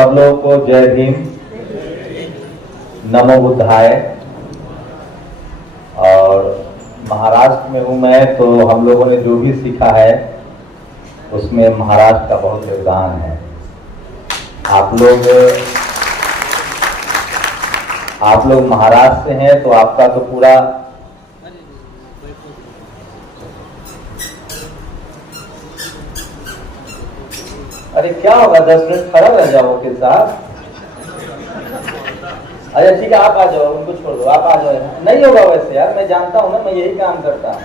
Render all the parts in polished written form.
सब लोगों को जय भीम, नमो बुद्धाय। और महाराष्ट्र में हूँ मैं, तो हम लोगों ने जो भी सीखा है उसमें महाराष्ट्र का बहुत योगदान है। आप लोग महाराष्ट्र से हैं, तो आपका तो पूरा अरे क्या होगा, 10 मिनट खड़ा रह जाओ के साथ। अच्छा ठीक है, आप आ जाओ, उनको छोड़ दो, आप आ जाओ। नहीं होगा वैसे यार, मैं जानता हूँ ना, मैं यही काम करता हूँ।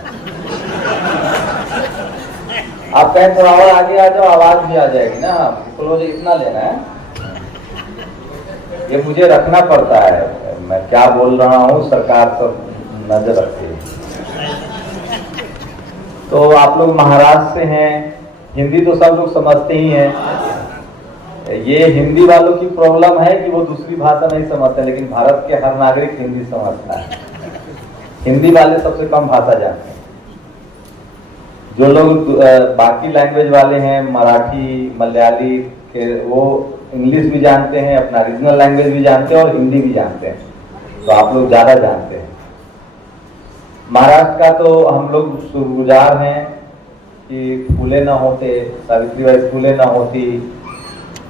आप कहें थोड़ा और आगे आ जाओ, आवाज भी आ जाएगी ना। क्लोज इतना लेना है, ये मुझे रखना पड़ता है। मैं क्या बोल रहा हूँ सरकार तो नजर रखती है। तो आप लोग महाराष्ट्र से हैं, हिंदी तो सब लोग समझते ही हैं। ये हिंदी वालों की प्रॉब्लम है कि वो दूसरी भाषा नहीं समझते, लेकिन भारत के हर नागरिक हिंदी समझता है। हिंदी वाले सबसे कम भाषा जानते हैं। जो लोग बाकी लैंग्वेज वाले हैं, मराठी, मलयाली के, वो इंग्लिश भी जानते हैं, अपना रीजनल लैंग्वेज भी जानते हैं और हिंदी भी जानते हैं। तो आप लोग ज्यादा जानते हैं। महाराष्ट्र का तो हम लोग शुक्रगुजार हैं कि फूले न होते, सावित्रीबाई फूले न होती,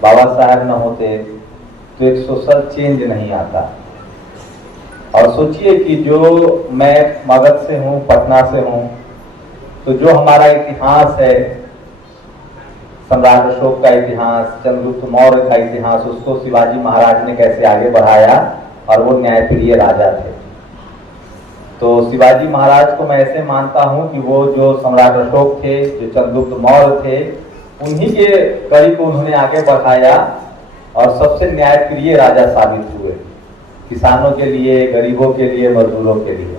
बाबा साहब न होते, तो एक सोशल चेंज नहीं आता। और सोचिए कि जो मैं मगध से हूँ, पटना से हूँ, तो जो हमारा इतिहास है, सम्राट अशोक का इतिहास, चंद्रगुप्त मौर्य का इतिहास, उसको शिवाजी महाराज ने कैसे आगे बढ़ाया, और वो न्यायप्रिय राजा थे। तो शिवाजी महाराज को मैं ऐसे मानता हूं कि वो जो सम्राट अशोक थे, जो चंद्रगुप्त मौर्य थे, उन्हीं के कड़ी को उन्होंने आगे बढ़ाया और सबसे न्यायप्रिय राजा साबित हुए, किसानों के लिए, गरीबों के लिए, मजदूरों के लिए।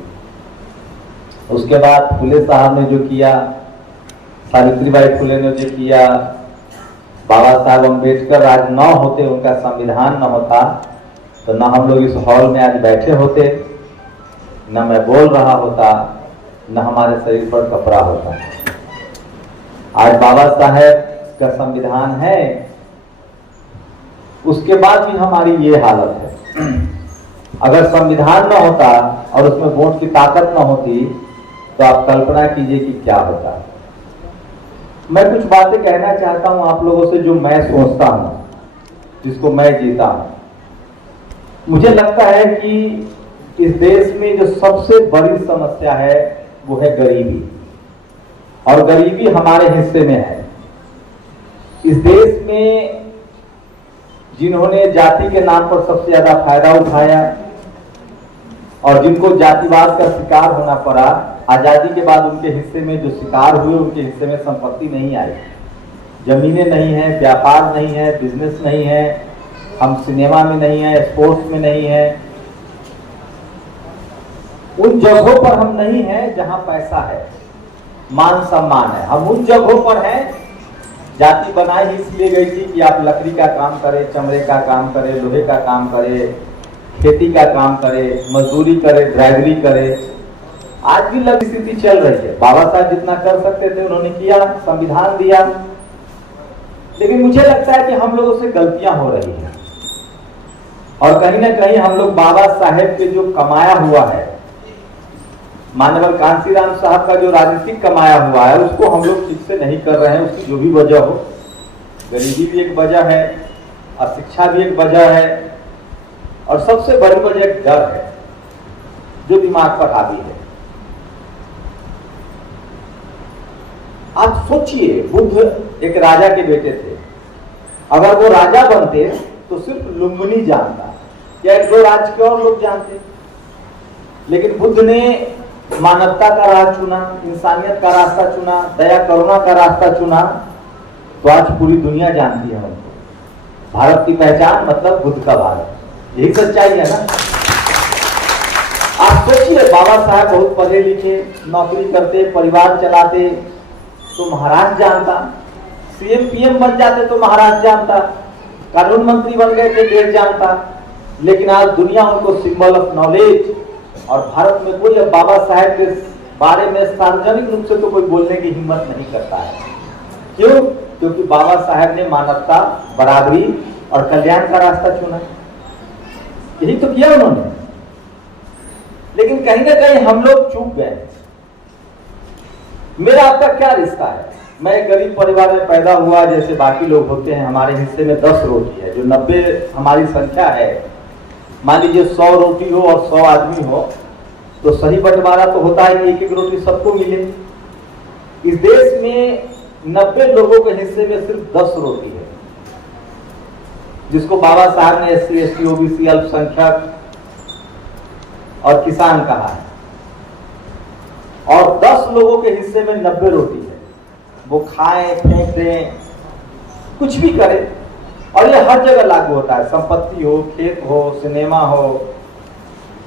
उसके बाद फुले साहब ने जो किया, सावित्रीबाई फुले ने जो किया, बाबा साहब अम्बेडकर आज न होते, उनका संविधान न होता, तो न हम लोग इस हॉल में आज बैठे होते, न मैं बोल रहा होता, न हमारे शरीर पर कपड़ा होता। आज बाबा साहब का संविधान है, उसके बाद भी हमारी ये हालत है। अगर संविधान न होता और उसमें वोट की ताकत न होती, तो आप कल्पना कीजिए कि क्या होता। मैं कुछ बातें कहना चाहता हूं आप लोगों से, जो मैं सोचता हूं, जिसको मैं जीता हूं। मुझे लगता है कि इस देश में जो सबसे बड़ी समस्या है वो है गरीबी, और गरीबी हमारे हिस्से में है। इस देश में जिन्होंने जाति के नाम पर सबसे ज्यादा फायदा उठाया और जिनको जातिवाद का शिकार होना पड़ा, आजादी के बाद उनके हिस्से में जो शिकार हुए, उनके हिस्से में संपत्ति नहीं आई, जमीनें नहीं है, व्यापार नहीं है, बिजनेस नहीं है, हम सिनेमा में नहीं है, स्पोर्ट्स में नहीं है। उन जगहों पर हम नहीं हैं जहां पैसा है, मान सम्मान है। हम उन जगहों पर हैं, जाति बनाई इसलिए गई थी कि आप लकड़ी का काम करें, चमड़े का काम करें, लोहे का काम करें, खेती का काम करें, मजदूरी करें, ड्राइवरी करें। आज भी लग स्थिति चल रही है। बाबा साहब जितना कर सकते थे उन्होंने किया, संविधान दिया, लेकिन मुझे लगता है कि हम लोगों से गलतियां हो रही हैं, और कहीं ना कहीं हम लोग बाबा साहेब के जो कमाया हुआ है, मानवर कांशीराम साहब का जो राजनीतिक कमाया हुआ है, उसको हम लोग ठीक से नहीं कर रहे हैं। उसकी जो भी वजह हो, गरीबी भी एक वजह है, अशिक्षा भी एक वजह है, और सबसे बड़ी वजह डर है जो दिमाग पर हावी है। आप सोचिए, बुद्ध एक राजा के बेटे थे। अगर वो राजा बनते तो सिर्फ लुम्बिनी जानता, या एक दो राज्य के और लोग जानते, लेकिन बुद्ध ने मानवता का राह चुना, इंसानियत का रास्ता चुना, दया करुणा का रास्ता चुना, तो आज पूरी दुनिया जानती है उनको। भारत की पहचान मतलब बुद्ध का भारत, यही सच्चाई है ना। आप सोचिए, बाबा साहब बहुत पढ़े लिखे, नौकरी करते, परिवार चलाते, तो महाराज जानता, सीएम पीएम बन जाते तो महाराज जानता, कानून मंत्री बन गए थे देश जानता, लेकिन आज दुनिया उनको सिंबल ऑफ नॉलेज, और भारत में कोई अब बाबा साहब के बारे में सार्वजनिक रूप से तो कोई बोलने की हिम्मत नहीं करता है। क्यों? क्योंकि बाबा साहब ने मानवता, बराबरी और कल्याण का रास्ता चुना। यही तो किया उन्होंने। लेकिन कहीं ना कहीं हम लोग चूक गए। मेरा आपका क्या रिश्ता है? मैं एक गरीब परिवार में पैदा हुआ, जैसे बाकी लोग होते हैं। हमारे हिस्से में 10 रोटी है, जो 90 हमारी संख्या है। मान लीजिए 100 रोटी हो और 100 आदमी हो, तो सही बंटवारा तो होता है कि एक एक रोटी सबको मिले। इस देश में 90 लोगों के हिस्से में सिर्फ 10 रोटी है, जिसको बाबा साहब ने SC ST OBC अल्पसंख्यक और किसान कहा है। और 10 लोगों के हिस्से में 90 रोटी है। वो खाएं, फेंक दें, कुछ भी करें, और ये हर जगह लागू होता है। संपत्ति हो, खेत हो, सिनेमा हो,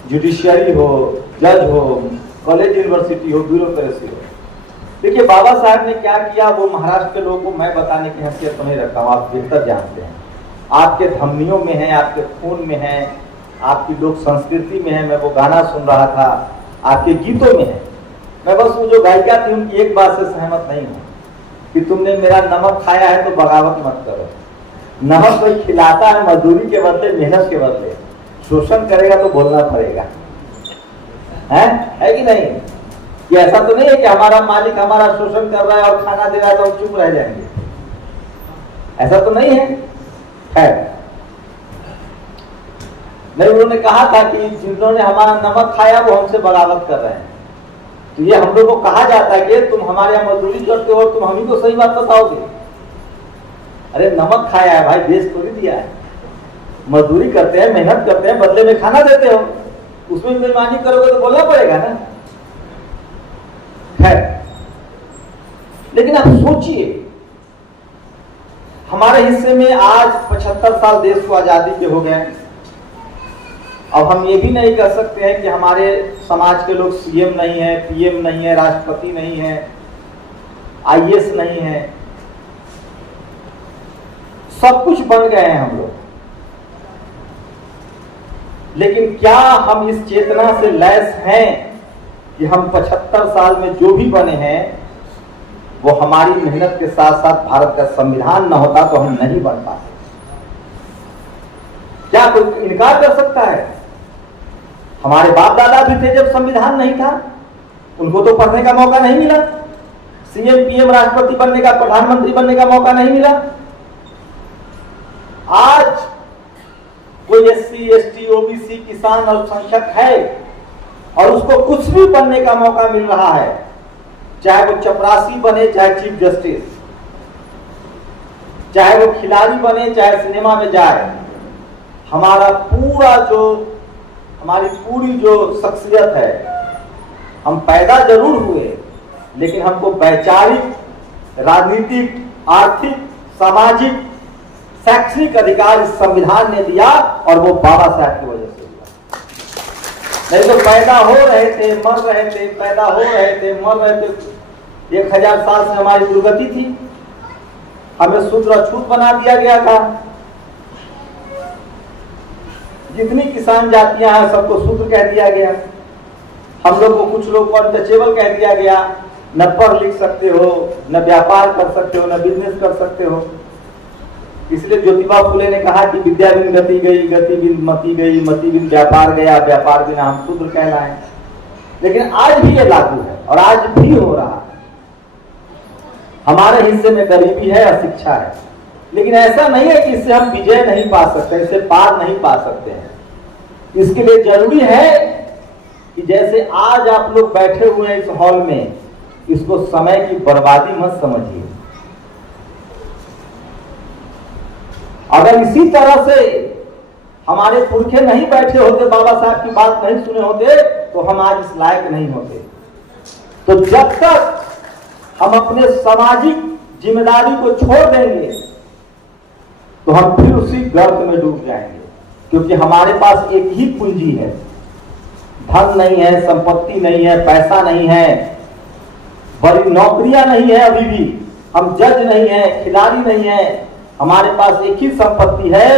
जुडिशियरी हो, जज हो, कॉलेज यूनिवर्सिटी हो, ब्यूरोक्रेसी हो। देखिए बाबा साहब ने क्या किया, वो महाराष्ट्र के लोगों को मैं बताने की हैसियत तो नहीं रखता हूँ, आप बेहतर जानते हैं। आपके धमनियों में है, आपके खून में है, आपकी लोक संस्कृति में है। मैं वो गाना सुन रहा था, आपके गीतों में है। मैं बस वो जो गायिका थी उनकी एक बात से सहमत नहीं हूँ कि तुमने मेरा नमक खाया है तो बगावत मत करो। नमक कोई खिलाता है मजदूरी के बदले, मेहनत के बदले। शोषण करेगा तो बोलना पड़ेगा, है कि नहीं? कि ऐसा तो नहीं है कि हमारा मालिक हमारा शोषण कर रहा है और खाना दे रहा है तो हम चुप रह जाएंगे। ऐसा तो नहीं है। नहीं, उन्होंने कहा था कि जिन्होंने हमारा नमक खाया वो हमसे बगावत कर रहे हैं। तो ये हम लोग को कहा जाता है कि तुम हमारे यहाँ मजदूरी करते हो, तुम हमें को सही बात बताओगे। अरे नमक खाया है भाई, देश थोड़ी दिया है। मजदूरी करते हैं, मेहनत करते हैं, बदले में खाना देते हो, उसमें बेईमानी करोगे तो बोलना पड़ेगा ना। है, लेकिन आप सोचिए, हमारे हिस्से में आज 75 साल देश को आजादी के हो गए। अब हम ये भी नहीं कह सकते हैं कि हमारे समाज के लोग CM नहीं है, PM नहीं है, राष्ट्रपति नहीं है, IAS नहीं है। सब कुछ बन गए हैं हम लोग। लेकिन क्या हम इस चेतना से लैस हैं कि हम 75 साल में जो भी बने हैं वो हमारी मेहनत के साथ साथ भारत का संविधान न होता तो हम नहीं बन पाते? क्या कोई इनकार कर सकता है? हमारे बाप दादा भी थे जब संविधान नहीं था, उनको तो पढ़ने का मौका नहीं मिला। CM PM राष्ट्रपति बनने का, प्रधानमंत्री बनने का मौका नहीं मिला। आज कोई SC ST OBC किसान अल्पसंख्यक है और उसको कुछ भी बनने का मौका मिल रहा है, चाहे वो चपरासी बने, चाहे चीफ जस्टिस, चाहे वो खिलाड़ी बने, चाहे सिनेमा में जाए। हमारी पूरी जो शख्सियत है, हम पैदा जरूर हुए लेकिन हमको वैचारिक, राजनीतिक, आर्थिक, सामाजिक, शैक्षणिक अधिकार इस संविधान ने दिया, और वो बाबा साहब की वजह से दिया। नहीं तो पैदा हो रहे थे, मर रहे थे, पैदा हो रहे थे, मर रहे थे। 1000 साल से हमारी दुर्गति थी, हमें शूद्र अछूत बना दिया गया था। जितनी किसान जातियां हैं सबको शूद्र कह दिया गया। हम लोग को, कुछ लोग को अनटचेबल कह दिया गया। न पढ़ लिख सकते हो, न व्यापार कर सकते हो, न बिजनेस कर सकते हो। इसलिए ज्योतिबा फुले ने कहा कि विद्या बिन गति गई, गति बिन मति गई, मति बिन व्यापार गया, व्यापार बिना हम शूद्र कहलाए। लेकिन आज भी ये लागू है और आज भी हो रहा है। हमारे हिस्से में गरीबी है, अशिक्षा है, लेकिन ऐसा नहीं है कि इससे हम विजय नहीं पा सकते, इससे पार नहीं पा सकते हैं। इसके लिए जरूरी है कि जैसे आज आप लोग बैठे हुए हैं इस हॉल में, इसको समय की बर्बादी मत समझिए। अगर इसी तरह से हमारे पुरखे नहीं बैठे होते, बाबा साहब की बात नहीं सुने होते, तो हम आज इस लायक नहीं होते। तो जब तक हम अपने सामाजिक जिम्मेदारी को छोड़ देंगे तो हम फिर उसी गर्त में डूब जाएंगे, क्योंकि हमारे पास एक ही पूंजी है। धन नहीं है, संपत्ति नहीं है, पैसा नहीं है, बड़ी नौकरियां नहीं है, अभी भी हम जज नहीं है, खिलाड़ी नहीं है। हमारे पास एक ही संपत्ति है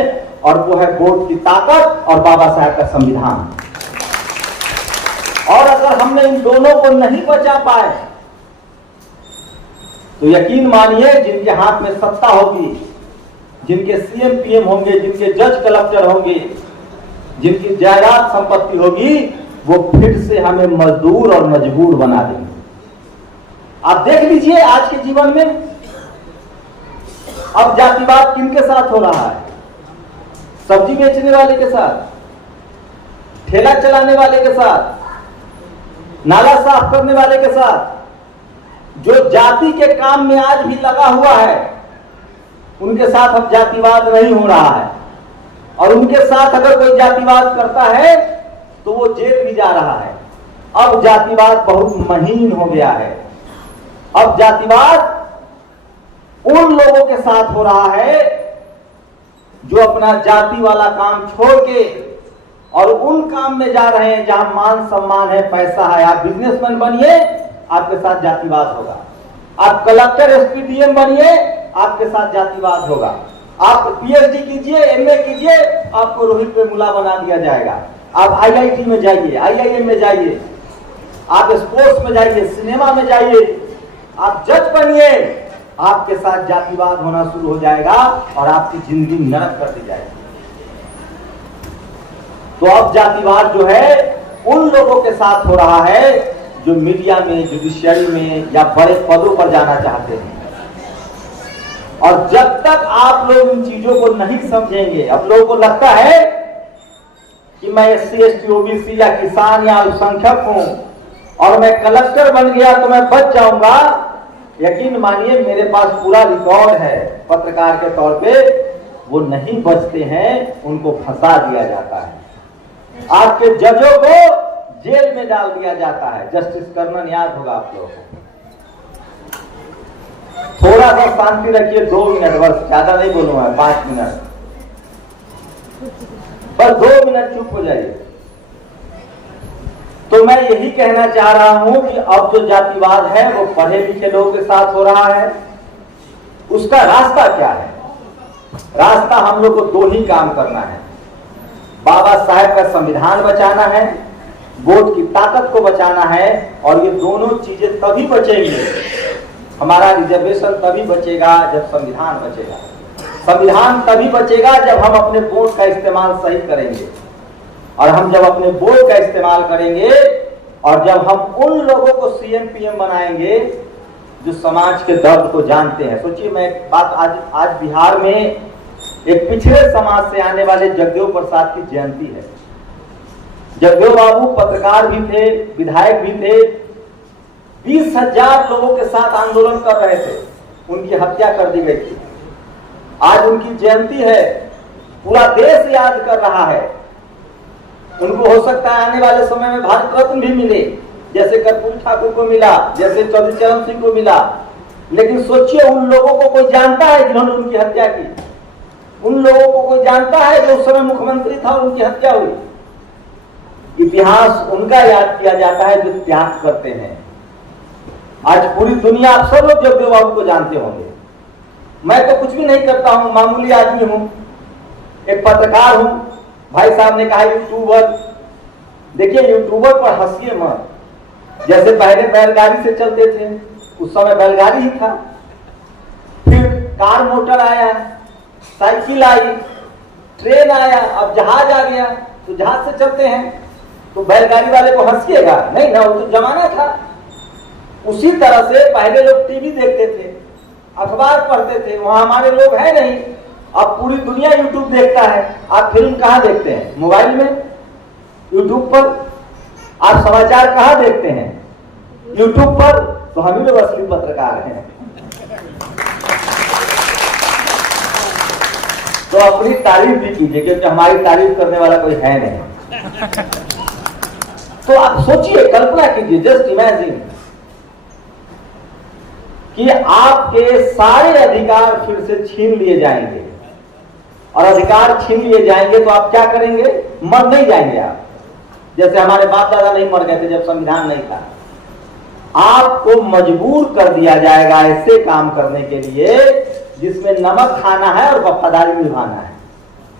और वो है वोट की ताकत और बाबा साहब का संविधान। और अगर हमने इन दोनों को नहीं बचा पाए तो यकीन मानिए जिनके हाथ में सत्ता होगी जिनके सीएम पीएम होंगे, जिनके जज कलेक्टर होंगे, जिनकी जायदाद संपत्ति होगी, वो फिर से हमें मजदूर और मजबूर बना देंगे। आप देख लीजिए आज के जीवन में अब जातिवाद किनके साथ हो रहा है? सब्जी बेचने वाले के साथ, ठेला चलाने वाले के साथ, नाला साफ करने वाले के साथ। जो जाति के काम में आज भी लगा हुआ है, उनके साथ अब जातिवाद नहीं हो रहा है। और उनके साथ अगर कोई जातिवाद करता है तो वो जेल भी जा रहा है। अब जातिवाद बहुत महीन हो गया है। अब जातिवाद उन लोगों के साथ हो रहा है जो अपना जाति वाला काम छोड़ के और उन काम में जा रहे हैं जहां मान सम्मान है, पैसा है। आप बिजनेसमैन बनिए, आपके साथ जातिवाद होगा। आप कलेक्टर एसपीडीएम बनिए, आपके साथ जातिवाद होगा। आप पीएचडी कीजिए, एमए कीजिए, आपको रोहित वेमुला बना दिया जाएगा। आप आईआईटी में जाइए, आईआईएम में जाइए, आप स्पोर्ट्स में जाइए, सिनेमा में जाइए, आप जज बनिए, आपके साथ जातिवाद होना शुरू हो जाएगा और आपकी जिंदगी नरक कर दी जाएगी। तो अब जातिवाद जो है उन लोगों के साथ हो रहा है जो मीडिया में, जुडिशियरी में या बड़े पदों पर जाना चाहते हैं। और जब तक आप लोग इन चीजों को नहीं समझेंगे, अब लोगों को लगता है कि मैं SC ST OBC या किसान या अल्पसंख्यक हूं और मैं कलेक्टर बन गया तो मैं बच जाऊंगा। यकीन मानिए मेरे पास पूरा रिकॉर्ड है पत्रकार के तौर पे, वो नहीं बचते हैं, उनको फंसा दिया जाता है। आपके जजों को जेल में डाल दिया जाता है। जस्टिस कर्णन याद होगा आप लोगों को। थोड़ा सा शांति रखिए, 2 मिनट बस, ज्यादा नहीं बोलूंगा, 5 मिनट बस, 2 मिनट चुप हो जाइए। तो मैं यही कहना चाह रहा हूं कि अब जो जातिवाद है वो पढ़े लिखे लोगों के साथ हो रहा है। उसका रास्ता क्या है? रास्ता हम लोग को 2 ही काम करना है। बाबा साहेब का संविधान बचाना है, वोट की ताकत को बचाना है। और ये दोनों चीजें तभी बचेंगी, हमारा रिजर्वेशन तभी बचेगा जब संविधान बचेगा। संविधान तभी बचेगा जब हम अपने वोट का इस्तेमाल सही करेंगे। और हम जब अपने वोट का इस्तेमाल करेंगे और जब हम उन लोगों को सीएम पीएम बनाएंगे जो समाज के दर्द को जानते हैं। सोचिए, मैं एक बात, आज बिहार में एक पिछड़े समाज से आने वाले जगदेव प्रसाद की जयंती है। जगदेव बाबू पत्रकार भी थे, विधायक भी थे, 20,000 लोगों के साथ आंदोलन कर रहे थे, उनकी हत्या कर दी गई थी। आज उनकी जयंती है, पूरा देश याद कर रहा है। उनको हो सकता है आने वाले समय में भारत रत्न भी मिले, जैसे कर्पूरी ठाकुर को मिला, जैसे चौधरी चरण सिंह को मिला। लेकिन सोचिए, उन लोगों को कोई जानता है जिन्होंने उनकी हत्या की? उन लोगों को कोई जानता है जो उस समय मुख्यमंत्री था और उनकी हत्या हुई? इतिहास उनका याद किया जाता है जो त्याग करते हैं। आज पूरी दुनिया, आप सब लोग जगदेव बाबू को जानते होंगे। मैं तो कुछ भी नहीं करता हूं, मामूली आदमी हूं, एक पत्रकार हूं। भाई साहब ने कहा यूट्यूबर। देखिए, यूट्यूबर पर हंसिए मत। जैसे पहले बैलगाड़ी से चलते थे, उस समय बैलगाड़ी ही था, फिर कार मोटर आया, साइकिल आई, ट्रेन आया, अब जहाज आ गया, तो जहाज से चलते हैं। तो बैलगाड़ी वाले को हंसिएगा नहीं ना, वो तो जमाना था। उसी तरह से पहले लोग टीवी देखते थे, अखबार पढ़ते थे, वहां हमारे लोग हैं नहीं। अब पूरी दुनिया यूट्यूब देखता है। आप फिल्म कहाँ देखते हैं? मोबाइल में, यूट्यूब पर। आप समाचार कहाँ देखते हैं? यूट्यूब पर। तो हम ही लोग असली पत्रकार हैं। तो अपनी तारीफ भी कीजिए, क्योंकि हमारी तारीफ करने वाला कोई है नहीं। तो आप सोचिए, कल्पना कीजिए, जस्ट इमेजिन कि आपके सारे अधिकार फिर से छीन लिए जाएंगे। और अधिकार छीन लिए जाएंगे तो आप क्या करेंगे? मर नहीं जाएंगे आप, जैसे हमारे बाप दादा नहीं मर गए थे जब संविधान नहीं था। आपको मजबूर कर दिया जाएगा ऐसे काम करने के लिए जिसमें नमक खाना है और वफादारी निभाना है।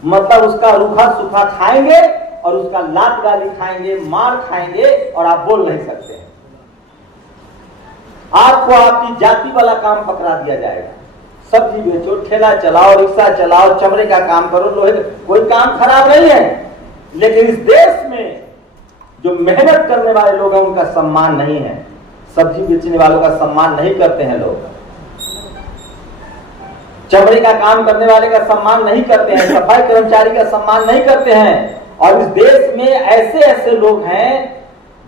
मतलब उसका रूखा सूखा खाएंगे और उसका लात गाली खाएंगे, मार खाएंगे, और आप बोल नहीं सकते हैं। आपको आपकी जाति वाला काम पकड़ा दिया जाएगा, सब्जी बेचो, ठेला चलाओ, रिक्शा चलाओ, चमड़े का काम करो, लोहे का, कोई काम खराब नहीं है। लेकिन इस देश में जो मेहनत करने वाले लोग हैं उनका सम्मान नहीं है। सब्जी बेचने वालों का सम्मान नहीं करते हैं लोग, चमड़े का काम करने वाले का सम्मान नहीं करते हैं, सफाई कर्मचारी का सम्मान नहीं करते हैं। और इस देश में ऐसे ऐसे लोग हैं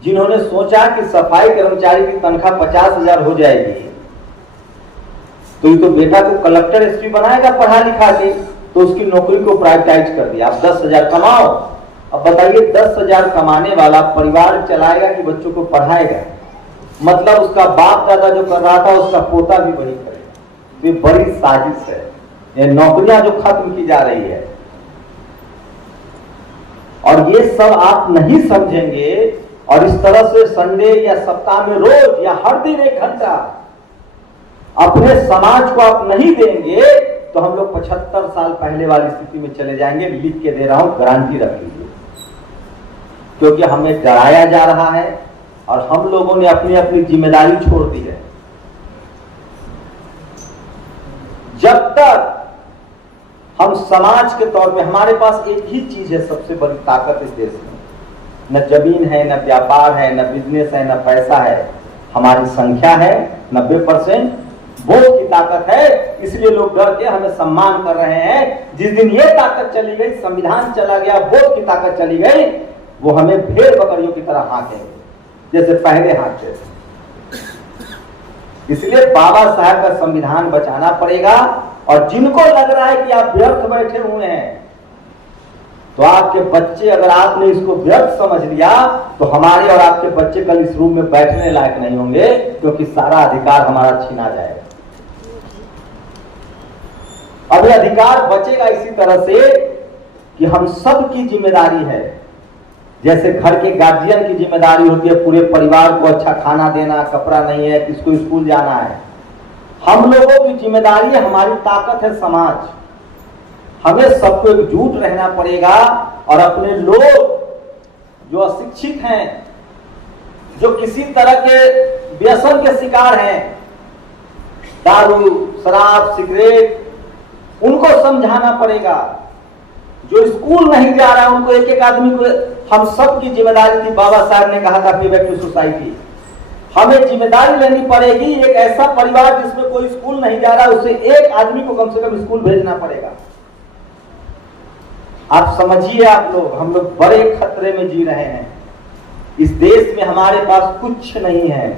जिन्होंने सोचा कि सफाई कर्मचारी की तनख्वाह 50,000 हो जाएगी तो ये तो बेटा को कलेक्टर एसपी बनाएगा पढ़ा लिखा के, तो उसकी नौकरी को प्राइवेटाइज कर दिया। आप 10,000 कमाओ। अब बताइए 10,000 कमाने वाला परिवार चलाएगा कि बच्चों को पढ़ाएगा? मतलब उसका बाप दादा जो कर रहा था उसका पोता भी वही करेगा। तो ये बड़ी साजिश है, ये नौकरियां जो खत्म की जा रही है। और ये सब आप नहीं समझेंगे और इस तरह से संडे या सप्ताह में रोज या हर दिन 1 घंटा अपने समाज को आप नहीं देंगे तो हम लोग 75 साल पहले वाली स्थिति में चले जाएंगे। लिख के दे रहा हूं, गारंटी रख लीजिए। क्योंकि हमें डराया जा रहा है और हम लोगों ने अपनी अपनी जिम्मेदारी छोड़ दी है। जब तक हम समाज के तौर पे, हमारे पास एक ही चीज है सबसे बड़ी ताकत इस देश में, न जमीन है, न व्यापार है, न बिजनेस है, न पैसा है, हमारी संख्या है। 90% वोट की ताकत है। इसलिए लोग डर के हमें सम्मान कर रहे हैं। जिस दिन ये ताकत चली गई, संविधान चला गया, वोट की ताकत चली गई, वो हमें भेड़ बकरियों की तरह हाँकेंगे जैसे पहले हाँकते थे। इसलिए बाबा साहब का संविधान बचाना पड़ेगा। और जिनको लग रहा है कि आप व्यर्थ बैठे हुए हैं, तो आपके बच्चे, अगर आपने इसको व्यर्थ समझ लिया तो हमारे और आपके बच्चे कल इस रूम में बैठने लायक नहीं होंगे, क्योंकि सारा अधिकार हमारा छीना जाएगा। अब यह अधिकार बचेगा इसी तरह से कि हम सब की जिम्मेदारी है। जैसे घर के गार्जियन की जिम्मेदारी होती है पूरे परिवार को अच्छा खाना देना, कपड़ा नहीं है, किसको स्कूल जाना है। हम लोगों की जिम्मेदारी है, हमारी ताकत है समाज। हमें सबको एकजुट रहना पड़ेगा और अपने लोग जो अशिक्षित हैं, जो किसी तरह के व्यसन के शिकार हैं, दारू, शराब, सिगरेट, उनको समझाना पड़ेगा। जो स्कूल नहीं जा रहा है उनको, एक एक आदमी को, हम सब की जिम्मेदारी थी। बाबा साहब ने कहा था पे बैक टू सोसाइटी, हमें जिम्मेदारी लेनी पड़ेगी। एक ऐसा परिवार जिसमें कोई स्कूल नहीं जा रहा, उसे एक आदमी को कम से कम स्कूल भेजना पड़ेगा। आप समझिए, आप लोग, हम लोग बड़े खतरे में जी रहे हैं। इस देश में हमारे पास कुछ नहीं है।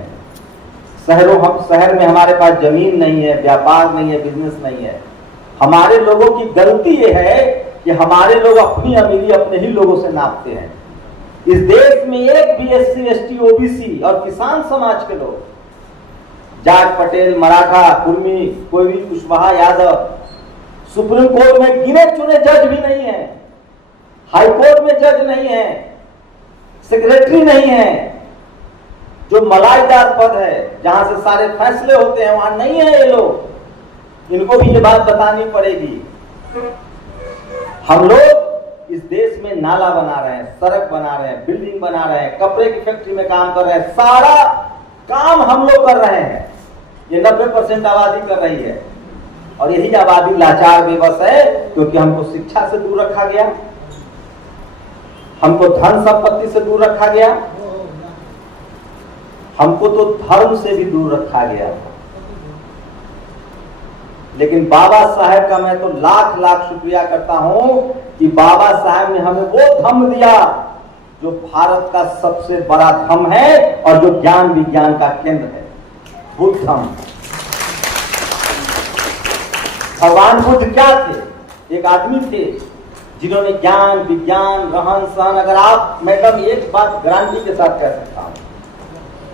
शहर में हमारे पास जमीन नहीं है, व्यापार नहीं है, बिजनेस नहीं है। हमारे लोगों की गलती यह है कि हमारे लोग अपनी अमीरी अपने ही लोगों से नापते हैं। इस देश में एक भी SC, ST, OBC और किसान समाज के लोग, जाट, पटेल, मराठा, कुर्मी, कोई भी, कुशवाहा, यादव, सुप्रीम कोर्ट में गिने चुने जज भी नहीं है, हाई कोर्ट में जज नहीं है, सेक्रेटरी नहीं है, जो मलाईदार पद है जहां से सारे फैसले होते हैं, वहां नहीं है ये लोग। इनको भी ये बात बतानी पड़ेगी। हम लोग इस देश में नाला बना रहे हैं, सड़क बना रहे हैं, बिल्डिंग बना रहे हैं, कपड़े की फैक्ट्री में काम कर रहे हैं, सारा काम हम लोग कर रहे हैं। ये 90% आबादी कर रही है। और यही आबादी लाचार बेबस है, क्योंकि हमको शिक्षा से दूर रखा गया, हमको धन संपत्ति से दूर रखा गया, हमको तो धर्म से भी दूर रखा गया। लेकिन बाबा साहब का मैं तो लाख लाख शुक्रिया करता हूं कि बाबा साहब ने हमें वो धम्म दिया जो भारत का सबसे बड़ा धम्म है और जो ज्ञान विज्ञान का केंद्र है, बुद्ध धम्म। भगवान बुद्ध क्या थे? एक आदमी थे जिन्होंने ज्ञान विज्ञान रहन सहन, अगर आप, मैं कब एक बात गारंटी के साथ कह सकता हूं,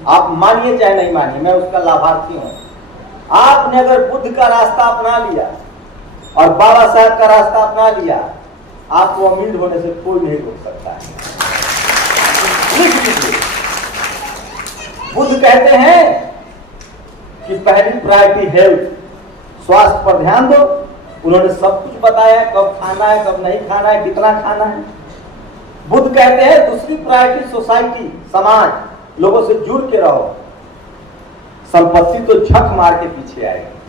आप मानिए चाहे नहीं मानिए, मैं उसका लाभार्थी हूं। आपने अगर बुद्ध का रास्ता अपना लिया और बाबा साहब का रास्ता अपना लिया, आपको अमीर होने से कोई नहीं रोक सकता है। बुद्ध कहते हैं कि पहली प्रायोरिटी हेल्थ, स्वास्थ्य पर ध्यान दो। उन्होंने सब कुछ बताया, कब खाना है, कब नहीं खाना है, कितना खाना है। बुद्ध कहते हैं दूसरी प्रायोरिटी सोसाइटी, समाज, लोगों से जुड़ के रहो। संपत्ति तो झक मार के पीछे आएगी।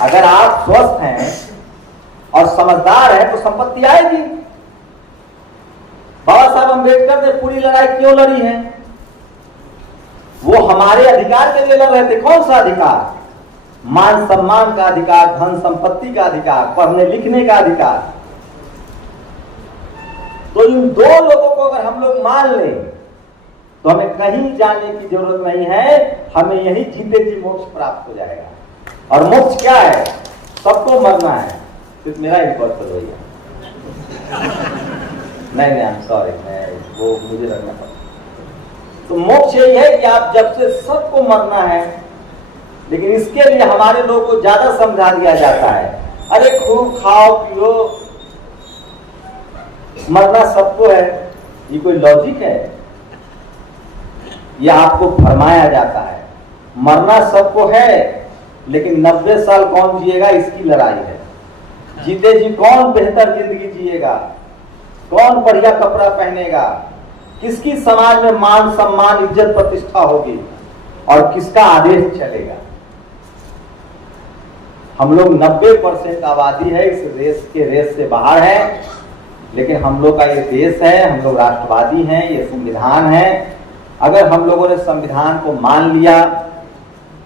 अगर आप स्वस्थ हैं और समझदार हैं तो संपत्ति आएगी। बाबा साहब अम्बेडकर ने पूरी लड़ाई क्यों लड़ी है? वो हमारे अधिकार के लिए लड़ रहे थे। कौन सा अधिकार? मान सम्मान का अधिकार, धन संपत्ति का अधिकार, पढ़ने लिखने का अधिकार। तो इन दो लोगों को अगर हम लोग मान लें तो हमें कहीं जाने की जरूरत नहीं है, हमें यही जीते जी मोक्ष प्राप्त हो जाएगा। और मोक्ष क्या है? सबको मरना है। सिर्फ मेरा इम्पोर्ट कर भैया नहीं आई एम सॉरी, मैं वो मुझे रखना पड़ा। तो मोक्ष यही है कि आप जब से सबको मरना है, लेकिन इसके लिए हमारे लोगों को ज्यादा समझा दिया जाता है, अरे खूब खाओ पियो, मरना सबको है। ये कोई लॉजिक है? यह आपको फरमाया जाता है मरना सबको है, लेकिन 90 साल कौन जिएगा इसकी लड़ाई है। जीते जी कौन बेहतर जिंदगी जिएगा, कौन बढ़िया कपड़ा पहनेगा, किसकी समाज में मान सम्मान इज्जत प्रतिष्ठा होगी और किसका आदेश चलेगा। हम लोग 90% आबादी है इस रेस से बाहर है, लेकिन हम लोग का ये देश है, हम लोग राष्ट्रवादी हैं, ये संविधान है। अगर हम लोगों ने संविधान को मान लिया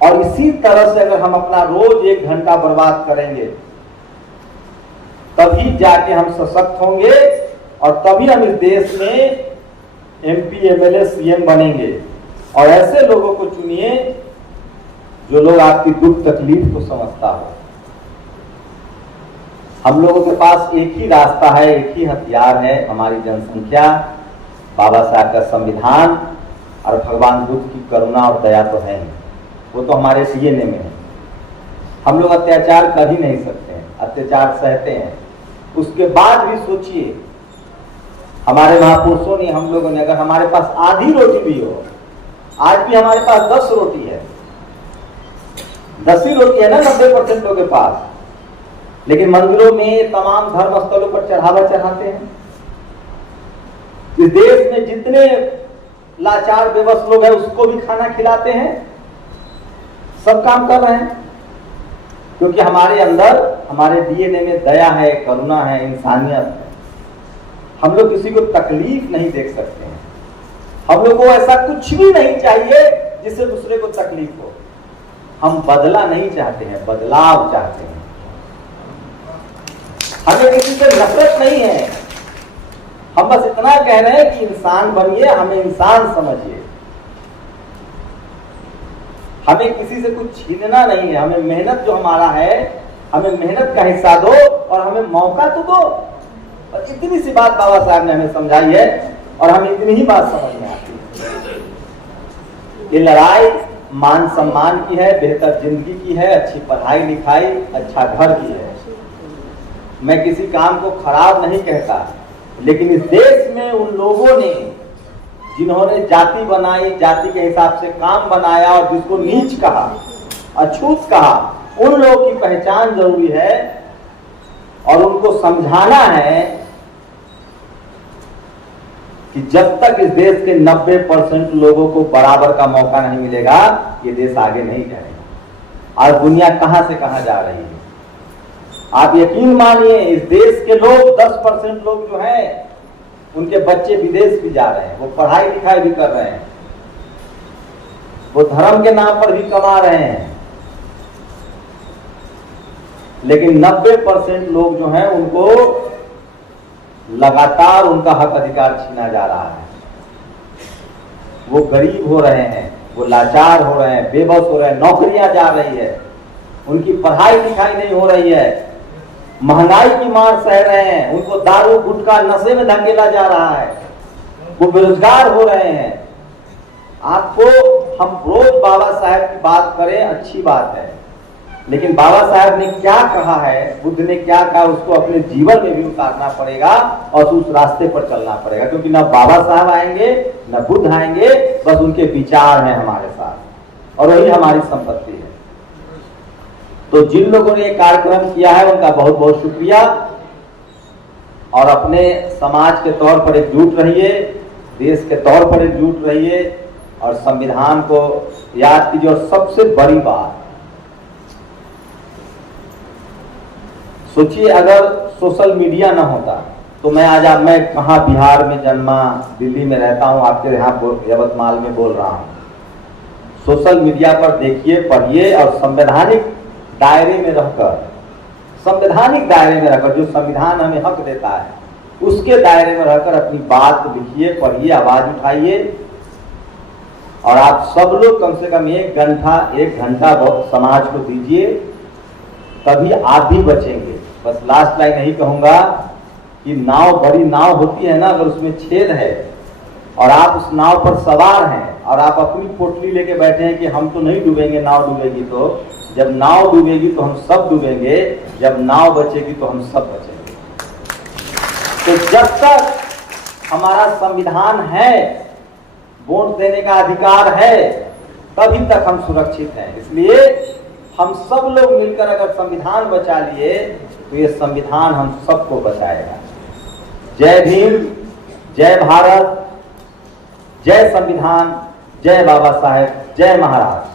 और इसी तरह से अगर हम अपना रोज 1 घंटा बर्बाद करेंगे, तभी जाके हम सशक्त होंगे और तभी हम इस देश में MP MLA CM बनेंगे। और ऐसे लोगों को चुनिए जो लोग आपकी दुख तकलीफ को समझता हो। हम लोगों के पास एक ही रास्ता है, एक ही हथियार है, हमारी जनसंख्या, बाबा साहब का संविधान और भगवान बुद्ध की करुणा और दया तो है ही। वो तो हमारे DNA में है। हम लोग अत्याचार कर ही नहीं सकते हैं, अत्याचार सहते हैं। उसके बाद भी सोचिए, हमारे महापुरुषों ने, हम लोगों ने, अगर हमारे पास आधी रोटी भी हो, आज भी हमारे पास 10 रोटी है, 10 ही रोटी है ना 90% लोगों के पास, लेकिन मंदिरों में तमाम धर्म स्थलों पर चढ़ावा चढ़ाते हैं। इस देश में जितने लाचार बेबस लोग हैं उसको भी खाना खिलाते हैं, सब काम कर रहे हैं, क्योंकि हमारे अंदर, हमारे DNA में दया है, करुणा है, इंसानियत है। हम लोग किसी को तकलीफ नहीं देख सकते हैं। हम लोग को ऐसा कुछ भी नहीं चाहिए जिससे दूसरे को तकलीफ हो। हम बदला नहीं चाहते हैं, बदलाव चाहते हैं। हमें किसी से नफरत नहीं है, हम बस इतना कह रहे हैं कि इंसान बनिए, हमें इंसान समझिए। हमें किसी से कुछ छीनना नहीं है, हमें मेहनत जो हमारा है, हमें मेहनत का हिस्सा दो और हमें मौका तो दो। और इतनी सी बात बाबा साहब ने हमें समझाई है और हमें इतनी ही बात समझ में आती है। ये लड़ाई मान सम्मान की है, बेहतर जिंदगी की है, अच्छी पढ़ाई लिखाई, अच्छा घर की है। मैं किसी काम को खराब नहीं कहता, लेकिन इस देश में उन लोगों ने जिन्होंने जाति बनाई, जाति के हिसाब से काम बनाया और जिसको नीच कहा, अछूत कहा, उन लोगों की पहचान जरूरी है और उनको समझाना है कि जब तक इस देश के 90% लोगों को बराबर का मौका नहीं मिलेगा, ये देश आगे नहीं जाएगा। और दुनिया कहां से कहां जा रही है, आप यकीन मानिए, इस देश के लोग 10% लोग जो हैं, उनके बच्चे विदेश भी जा रहे हैं, वो पढ़ाई लिखाई भी कर रहे हैं, वो धर्म के नाम पर भी कमा रहे हैं, लेकिन 90% लोग जो हैं उनको लगातार उनका हक अधिकार छीना जा रहा है। वो गरीब हो रहे हैं, वो लाचार हो रहे हैं, बेबस हो रहे हैं, नौकरियां जा रही है, उनकी पढ़ाई लिखाई नहीं हो रही है, महंगाई की मार सह रहे हैं, उनको दारू गुटखा नशे में धकेला जा रहा है, वो बेरोजगार हो रहे हैं। आपको हम रोज बाबा साहब की बात करें, अच्छी बात है, लेकिन बाबा साहब ने क्या कहा है, बुद्ध ने क्या कहा, उसको अपने जीवन में भी उतारना पड़ेगा और उस रास्ते पर चलना पड़ेगा, क्योंकि ना बाबा साहब आएंगे ना बुद्ध आएंगे, बस उनके विचार हैं हमारे साथ और वही हमारी संपत्ति है। तो जिन लोगों ने ये कार्यक्रम किया है उनका बहुत बहुत शुक्रिया और अपने समाज के तौर पर एकजुट रहिए, देश के तौर पर एकजुट रहिए और संविधान को याद कीजिए। और सबसे बड़ी बात, सोचिए अगर सोशल मीडिया ना होता तो मैं कहाँ बिहार में जन्मा, दिल्ली में रहता हूँ, आपके यहाँ यवतमाल में बोल रहा हूँ। सोशल मीडिया पर देखिए, पढ़िए और संवैधानिक दायरे में रहकर जो संविधान हमें हक देता है उसके दायरे में रहकर अपनी बात लिखिए, पढ़िए, आवाज उठाइए। और आप सब लोग कम से कम एक घंटा बहुत समाज को दीजिए, तभी आप भी बचेंगे। बस लास्ट लाइन यही कहूंगा कि नाव, बड़ी नाव होती है ना, अगर उसमें छेद है और आप उस नाव पर सवार हैं और आप अपनी पोटली लेके बैठे हैं कि हम तो नहीं डूबेंगे, नाव डूबेगी, तो जब नाव डूबेगी तो हम सब डूबेंगे, जब नाव बचेगी तो हम सब बचेंगे। तो जब तक हमारा संविधान है, वोट देने का अधिकार है, तभी तक हम सुरक्षित हैं। इसलिए हम सब लोग मिलकर अगर संविधान बचा लिए तो ये संविधान हम सबको बचाएगा। जय भीम, जय भारत, जय संविधान, जय बाबा साहेब, जय महाराज।